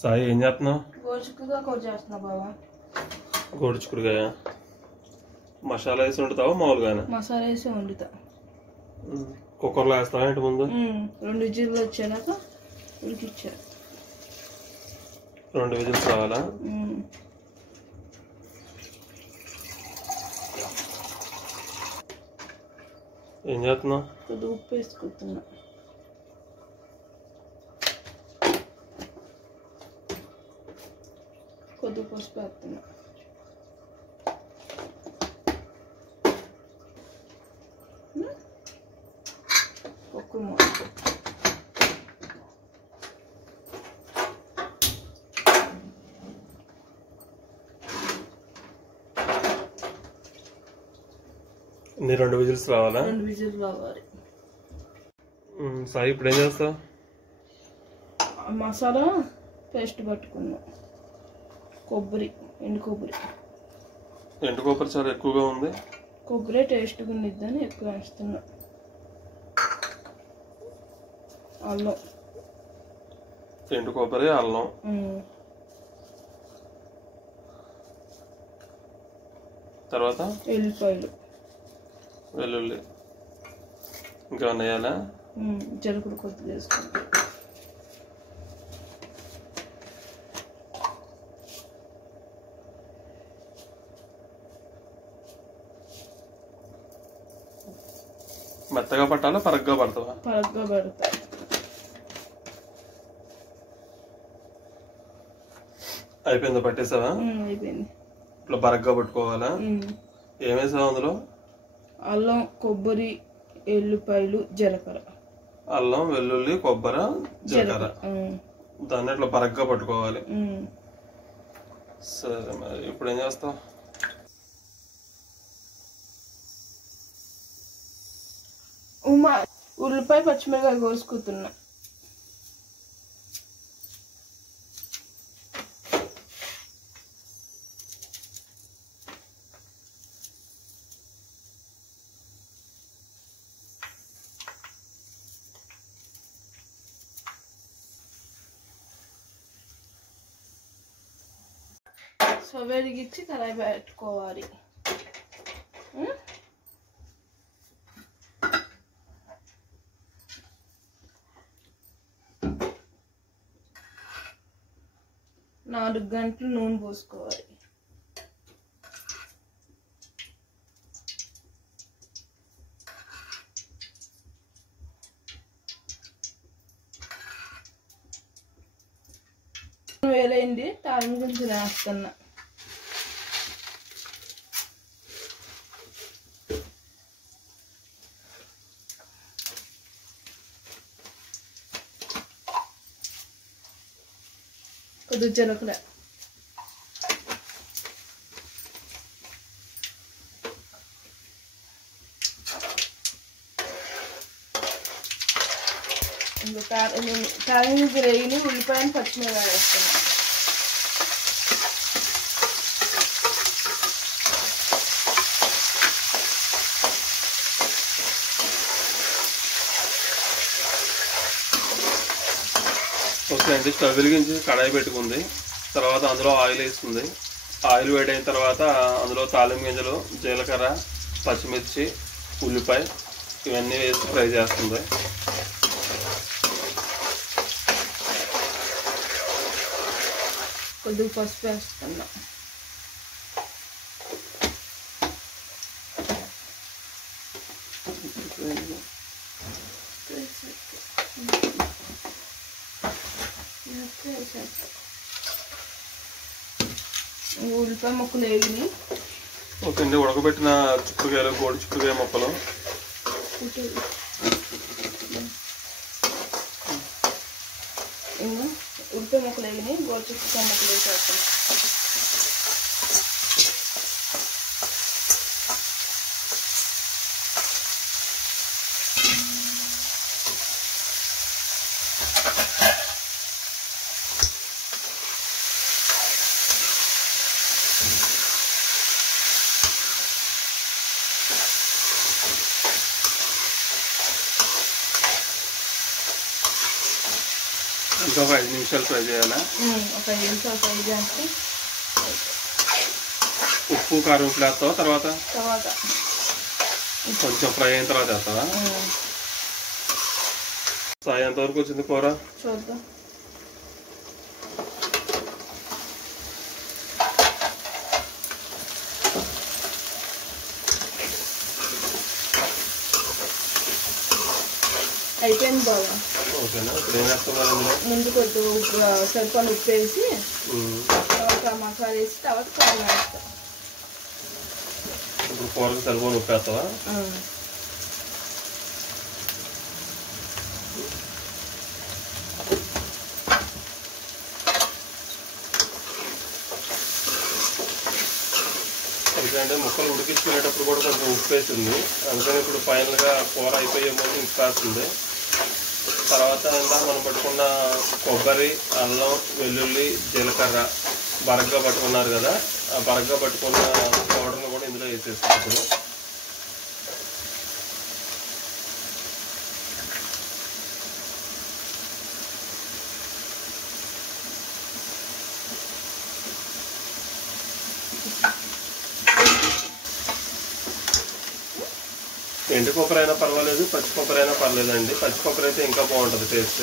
సాయి ఏం చేస్తున్నావు? గోరుచిక్కుడుగా కూర చేస్తున్నా బావా. గోరుచిక్కుడుకాయ మసాలా వేసి వండుతావా మామూలుగానే? మసాలా వేసి వండుతా. కుక్కర్లో వేస్తావా ఏంటి ముందు? 2 విజిల్లు వచ్చాక ఉడికిచ్చా. 2 విజిల్స్ రావాలా? ఏం చేస్తున్నావు? కొద్దిగా ఉప్పు వేసుకుంటున్నా. కొద్దిగా పసుపు వేస్తున్నా. ఒక్క నీ 2 విజిల్స్ రావాలా? 2 విజిల్స్ రావాలి. సాయి ఇప్పుడు ఏం చేస్తావు? మసాలా పేస్ట్ పట్టుకున్నా. కొబ్బరి, ఎండు కొబ్బరి. ఎండు కొబ్బరి చాలా ఎక్కువగా ఉంది. కొబ్బరి టేస్ట్గా ఉండిద్దని ఎక్కువ వేస్తున్నా. అల్లం, ఎండు కొబ్బరి, అల్లం, తర్వాత ఎల్లిపాయలు, వెల్లుల్లి, ఇంకా వేయాలా? జీలకర్ర కొద్దిగా వేసుకుంటా. మెత్తగా పట్టాలా పరగ్గా పడతావా? పరగ్గా పెడతా. అయిపోయిందా? పట్టేసావా? అయిపోయింది. ఇట్లా బరగ్గా పట్టుకోవాలా? ఏమేసావు అందులో? అల్లం, కొబ్బరి, ఎల్లిపాయలు, జీలకర్ర. అల్లం, వెల్లుల్లి, కొబ్బరి, జీలకర్ర. దాన్ని ఇట్లా బరగ్గా పట్టుకోవాలి. సరే, మరి ఇప్పుడు ఏం చేస్తావు? ఉల్లిపాయ, పచ్చిమిరకాయ కోసుకుంటున్నా. స్టవ్ వెలిగించి కడాయి పెట్టుకోవాలి. నాలుగు గంటలు నూనె పోసుకోవాలి. వేలైంది, తాలింపు కొంచెం వేస్తున్నా. కొద్దిగా జీలకర్ర, తాలింపు రేగిని ఉల్లిపాయని పచ్చిమిరకాయ వేస్తున్నా. ఓకే అండి, స్టవ్ వెలిగించి కడాయి పెట్టుకుంది. తర్వాత అందులో ఆయిల్ వేస్తుంది. ఆయిల్ వేడైన తర్వాత అందులో తాలింపు గింజలు, జీలకర్ర, పచ్చిమిర్చి, ఉల్లిపాయ ఇవన్నీ వేసి ఫ్రై చేస్తుంది. కొద్దిగా పసుపు వేస్తున్నా. ఉల్లిపాయ ముక్కలు వేగినాయి. ఓకే అండి, ఉడకబెట్టిన చిక్కుడుకాయలు, గోడు చిక్కుడుకాయ ముక్కలు ఇంకా ఉల్లిపాయ ముక్కలు వేగినాయి. గోడు చిక్కుడుకాయ ముక్కలు వేసేస్తాం. ఇంకొక 5 నిమిషాలు ఫ్రై చేయాలా? ఒక 5 నిమిషాలు ఫ్రై చేస్తే ఉప్పు కారం ఇట్లా వేస్తావా తర్వాత? తర్వాత కొంచెం ఫ్రై అయిన తర్వాత వేస్తావా? సాయి ఎంతవరకు వచ్చింది కూర చూద్దాం. అయిపోయింది బాగా. ఓకేనా? ఇప్పుడు ఏం వేస్తాం? ముందు కొద్దిగా సరిపడ ఉప్పు వేసి తర్వాత మసాలా వేసి తర్వాత కారం వేస్తాం. ఇప్పుడు కూరకు సరిపోని ఉప్పు వేస్తావా? ఎందుకంటే ముక్కలు ఉడికించుకునేటప్పుడు కూడా కొంచెం ఉప్పు వేసింది, అందుకని ఇప్పుడు ఫైనల్గా కూర అయిపోయే ముందు ఉప్పు వేస్తుంది. తర్వాత ఇంకా మనం పట్టుకున్న కొబ్బరి, అల్లం, వెల్లుల్లి, జీలకర్ర బరగ్గా పట్టుకున్నారు కదా, ఆ బరగ్గా పట్టుకున్న పౌడర్ని కూడా ఇందులో వేసేస్తాం. ఇప్పుడు ఎండు కొబ్బరి అయినా పర్వాలేదు, పచ్చి కొబ్బరి అయినా పర్లేదండి. పచ్చి కొబ్బరి అయితే ఇంకా బాగుంటుంది టేస్ట్.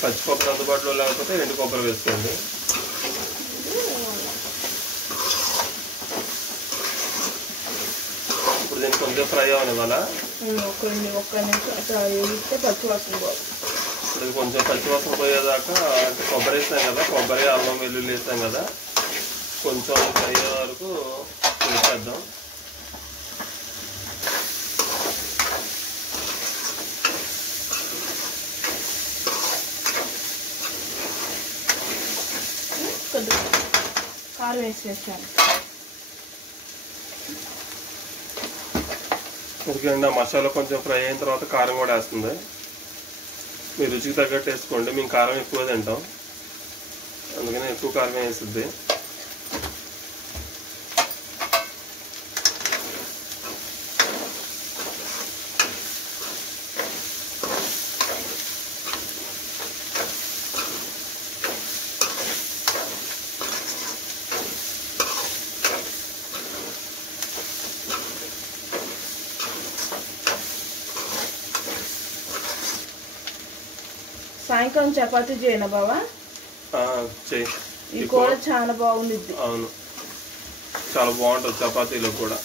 పచ్చి కొబ్బరి అందుబాటులో లేకపోతే ఎండు కొబ్బరి వేసుకోండి. ఇప్పుడు దీనికి కొంచెం ఫ్రై అవనివ్వాలా? ఇప్పుడు కొంచెం పచ్చివాసన పోయేదాకా, అంటే కొబ్బరి వేస్తాం కదా, కొబ్బరి, అల్లం, వెల్లుల్లి వేస్తాం కదా, కొంచెం ఫ్రై అయ్యే వరకు వేసేద్దాం. కారం వేసేసాను. ఎందుకంటే మసాలా కొంచెం ఫ్రై అయిన తర్వాత కారం కూడా వేస్తుంది. మీ రుచికి తగ్గట్టు వేసుకోండి. మేము కారం ఎక్కువ తింటాం, అందుకని ఎక్కువ కారం వేస్తుంది. సాయంకాలం చపాతీ చేయనా బావా? చెయ్యి. ఈ కూర చాలా బాగుంది. అవును, చాలా బాగుంటుంది చపాతీలో కూడా.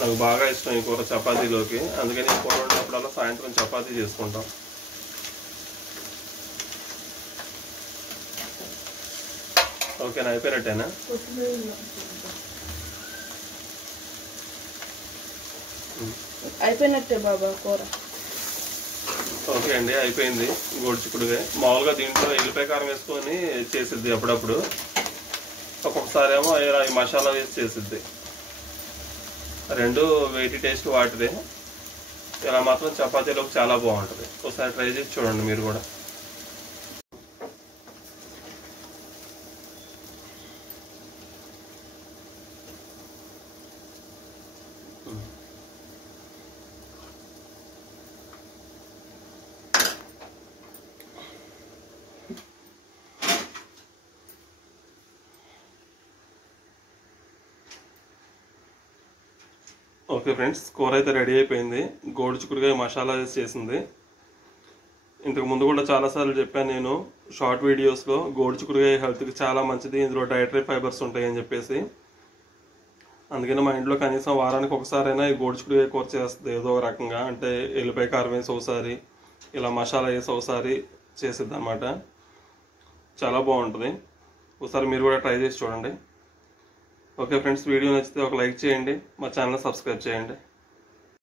నాకు బాగా ఇష్టం ఈ కూర చపాతీలోకి, అందుకని ఈ కూర వండినప్పుడల్లా సాయంత్రం చపాతీ చేసుకుంటాం. ఓకేనా? అయిపోయినట్టేనా? అయిపోయినట్టే బాబా కూర. ఓకే అండి, అయిపోయింది. గోడుచిక్కుడుగా మామూలుగా దీంట్లో ఎల్లిపాయ కారం వేసుకొని చేసిద్ది అప్పుడప్పుడు, ఒక్కొక్కసారి ఏమో ఈ మసాలా వేసి చేసిద్ది. రెండు వెయిటీ టేస్ట్ వాటిదే. ఇలా మాత్రం చపాతీలోకి చాలా బాగుంటుంది. ఒకసారి ట్రై చేసి చూడండి మీరు కూడా. ఓకే ఫ్రెండ్స్, కూర అయితే రెడీ అయిపోయింది. గోడుచిక్కుడుగా మసాలా వేసి చేసింది. ఇంతకు ముందు కూడా చాలాసార్లు చెప్పాను నేను షార్ట్ వీడియోస్లో, గోడుచిక్కుడుగా హెల్త్కి చాలా మంచిది, ఇందులో డైటరీ ఫైబర్స్ ఉంటాయని చెప్పేసి. అందుకని మా ఇంట్లో కనీసం వారానికి ఒకసారైనా ఈ గోడుచిక్కుడుగా కూర చేస్తుంది ఏదో ఒక రకంగా. అంటే ఎల్లిపాయ కారం వేసి ఒకసారి, ఇలా మసాలా వేసి ఒకసారి చేసిద్ది అనమాట. చాలా బాగుంటుంది. ఒకసారి మీరు కూడా ట్రై చేసి చూడండి. ఓకే ఫ్రెండ్స్, వీడియో నచ్చితే ఒక లైక్ చేయండి, మా ఛానల్ సబ్స్క్రైబ్ చేయండి.